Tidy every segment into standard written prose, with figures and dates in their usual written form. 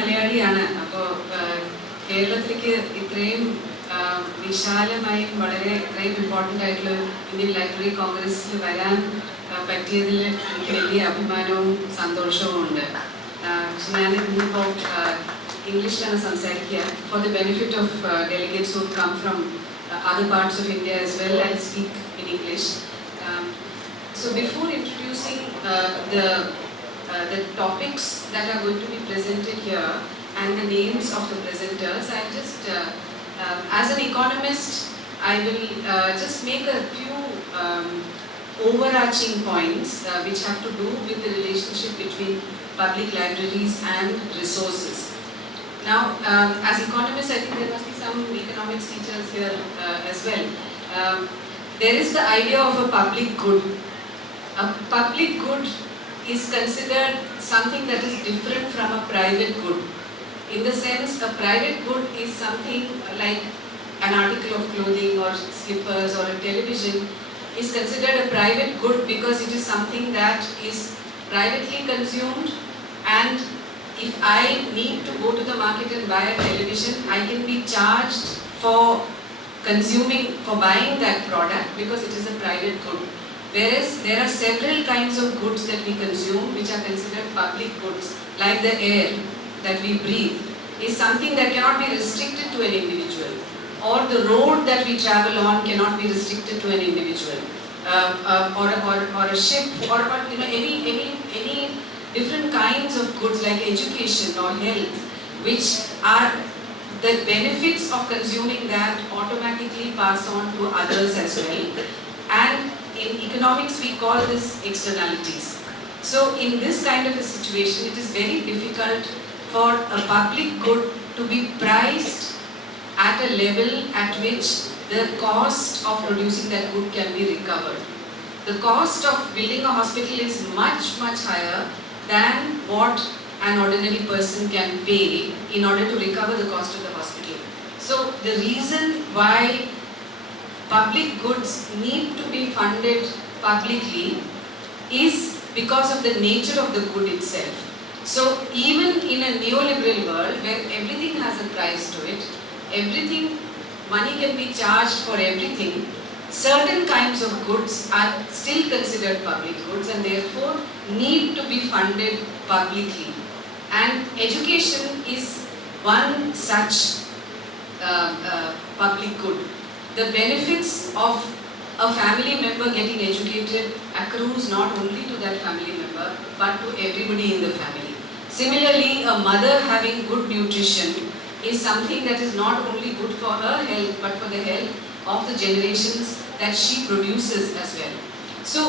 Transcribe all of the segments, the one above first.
മലയാളിയാണ്. അപ്പോൾ കേരളത്തിലേക്ക് ഇത്രയും വിശാലമായും വളരെ ഇത്രയും ഇമ്പോർട്ടൻ്റ് ആയിട്ടുള്ള ഇന്ത്യൻ ലൈബ്രറി കോൺഗ്രസ്സിൽ വരാൻ പറ്റിയതിൽ എനിക്ക് വലിയ അഭിമാനവും സന്തോഷവും ഉണ്ട്. ഞാൻ ഇന്നിപ്പോൾ ഇംഗ്ലീഷിലാണ് സംസാരിക്കുക. For the benefit of delegates who come from other parts of India as well, I'll speak in English. So before introducing the topics that are going to be presented here and the names of the presenters, I'll just, as an economist, I will just make a few overarching points which have to do with the relationship between public libraries and resources. Now, as economists, I think there must be some economics teachers here as well. There is the idea of a public good. A public good is considered something that is different from a private good. In the sense, a private good is something like an article of clothing or slippers or a television is considered a private good because it is something that is privately consumed, and if I need to go to the market and buy a television, I can be charged for buying that product because it is a private good. Whereas there are several kinds of goods that we consume which are considered public goods, like the air that we breathe is something that cannot be restricted to an individual, or the road that we travel on cannot be restricted to an individual, or a ship, or any different kinds of goods like education or health, which are the benefits of consuming that automatically pass on to others as well. And in economics we call this externalities. So in this kind of a situation, it is very difficult for a public good to be priced at a level at which the cost of producing that good can be recovered. The cost of building a hospital is much, much higher than what an ordinary person can pay in order to recover the cost of the hospital. So the reason why public goods need to be funded publicly is because of the nature of the good itself. So even in a neoliberal world where everything has a price to it, money can be charged for everything, certain kinds of goods are still considered public goods and therefore need to be funded publicly. And education is one such public good. The benefits of a family member getting educated accrues not only to that family member but to everybody in the family. Similarly, a mother having good nutrition is something that is not only good for her health but for the health of the generations that she produces as well. So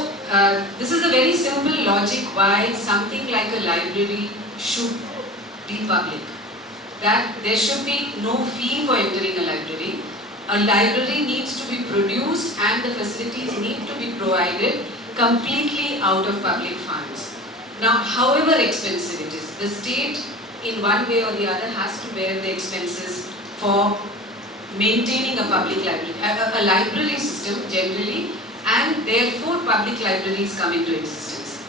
this is a very simple logic why something like a library should be public. That there should be no fee for entering a library. A library needs to be produced and the facilities need to be provided completely out of public funds. Now, however expensive it is, the state in one way or the other has to bear the expenses for maintaining a public library, a library system generally, and therefore public libraries come into existence.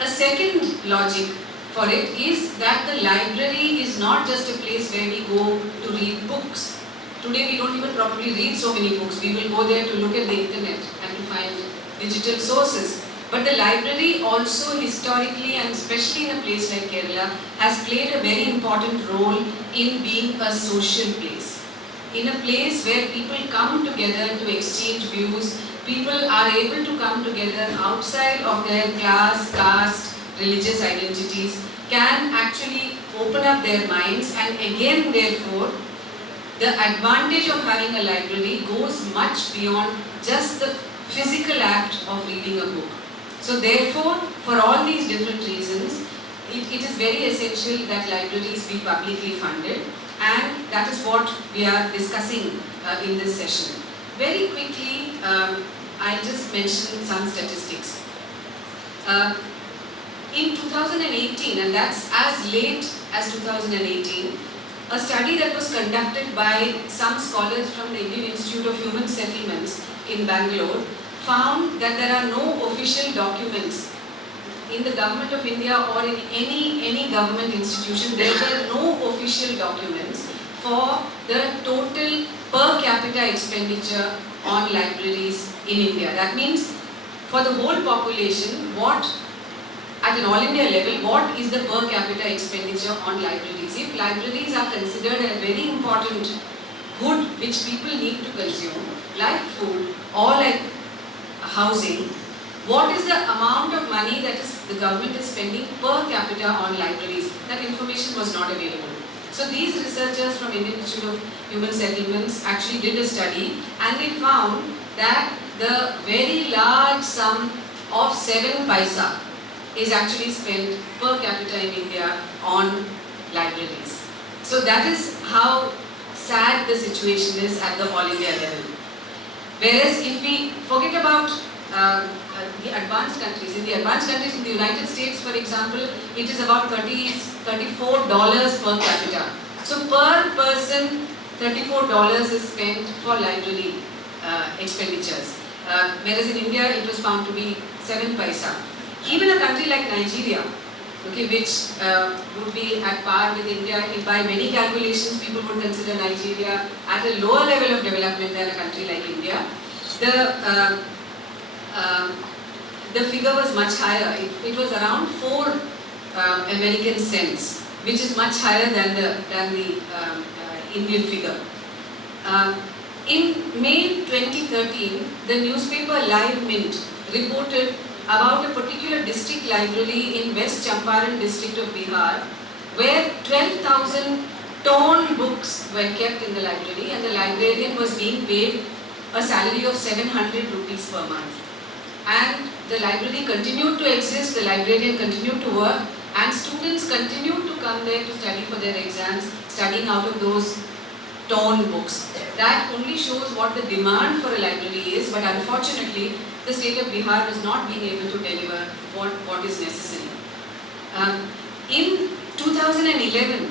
A second logic for it is that the library is not just a place where we go to read books. Today we don't even properly read so many books. We will go there to look at the internet and to find digital sources. But the library also historically, and especially in a place like Kerala, has played a very important role in being a social place. In a place where people come together to exchange views, people are able to come together outside of their class, caste, religious identities, can actually open up their minds, and again therefore the advantage of having a library goes much beyond just the physical act of reading a book. So therefore, for all these different reasons, it is very essential that libraries be publicly funded, and that is what we are discussing in this session. Very quickly, I'll just mention some statistics. In 2018, and that's as late as 2018, a study that was conducted by some scholars from the Indian Institute of Human Settlements in Bangalore found that there are no official documents in the government of India or in any government institution, there were no official documents for the total per capita expenditure on libraries in India. That means for the whole population, what at an all India level, what is the per capita expenditure on libraries? If libraries are considered a very important good which people need to consume, like food or like housing, what is the amount of money that the government is spending per capita on libraries? That information was not available. So these researchers from Indian Institute of Human Settlements actually did a study, and they found that the very large sum of 7 paisa is actually spent per capita in India on libraries. So that is how sad the situation is at the all India level. Whereas if we forget about the advanced countries, in the advanced countries, in the United States for example, it is about $34 per capita. So per person, $34 is spent for library expenditures. Whereas in India it was found to be 7 paisa. Even a country like Nigeria, okay, which would be at par with India, by many calculations people would consider Nigeria at a lower level of development than a country like India. The figure was much higher. It was around 4 American cents, which is much higher than the Indian figure. In May 2013, the newspaper Live Mint reported about a particular district library in West Champaran district of Bihar, where 12,000 torn books were kept in the library, and the librarian was being paid a salary of 700 rupees per month. And the library continued to exist, the librarian continued to work, and students continued to come there to study for their exams, studying out of those torn books. That only shows what the demand for a library is, but unfortunately, the state of Bihar was not being able to deliver what is necessary. In 2011,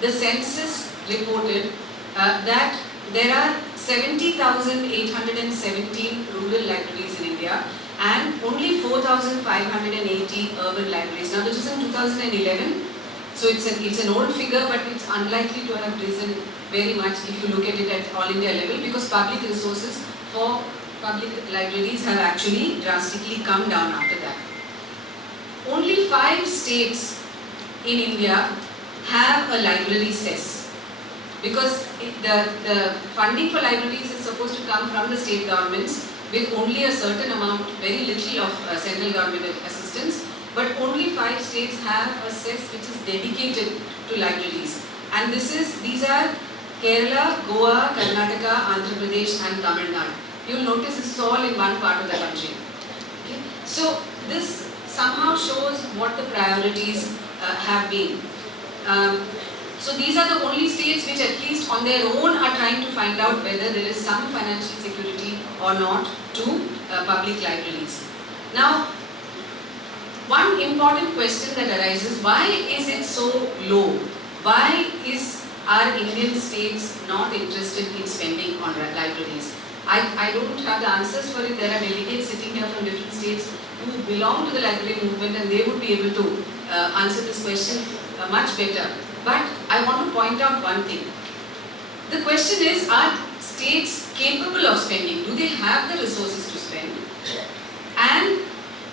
the census reported that there are 70,817 rural libraries in India and only 4,580 urban libraries. Now this is in 2011, so it's an old figure, but it's unlikely to have risen very much if you look at it at all India level, because public resources for public libraries have actually drastically come down after that. Only 5 states in India have a library cess, because the funding for libraries is supposed to come from the state governments with only a certain amount, very little of central government assistance, but only 5 states have a cess which is dedicated to libraries. And these are Kerala, Goa, Karnataka, Andhra Pradesh and Tamil Nadu. You'll notice this is all in one part of the country. Okay? So this somehow shows what the priorities have been. So these are the only states which at least on their own are trying to find out whether there is some financial security or not to public libraries. Now, one important question that arises, why is it so low? Why are Indian states not interested in spending on libraries? I don't have the answers for it. There are delegates sitting here from different states who belong to the library movement, and they would be able to answer this question much better. But I want to point out one thing. The question is, are states capable of spending? Do they have the resources to spend? And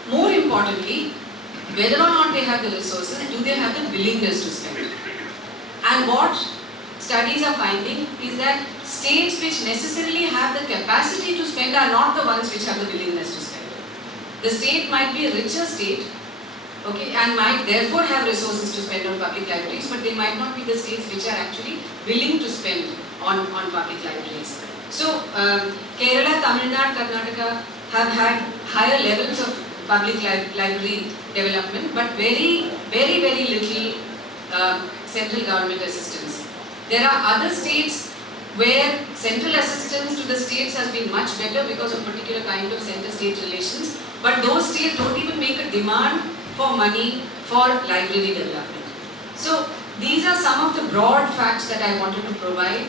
more importantly, whether or not they have the resources, do they have the willingness to spend? And what studies are finding is that states which necessarily have the capacity to spend are not the ones which have the willingness to spend. The state might be a richer state, okay, and might therefore have resources to spend on public libraries, but they might not be the states which are actually willing to spend on public libraries. So, Kerala, Tamil Nadu, Karnataka have had higher levels of public library development, but very little central government assistance. There are other states where central assistance to the states has been much better because of particular kind of center-state relations, but those states don't even make a demand for money for library development. So these are some of the broad facts that I wanted to provide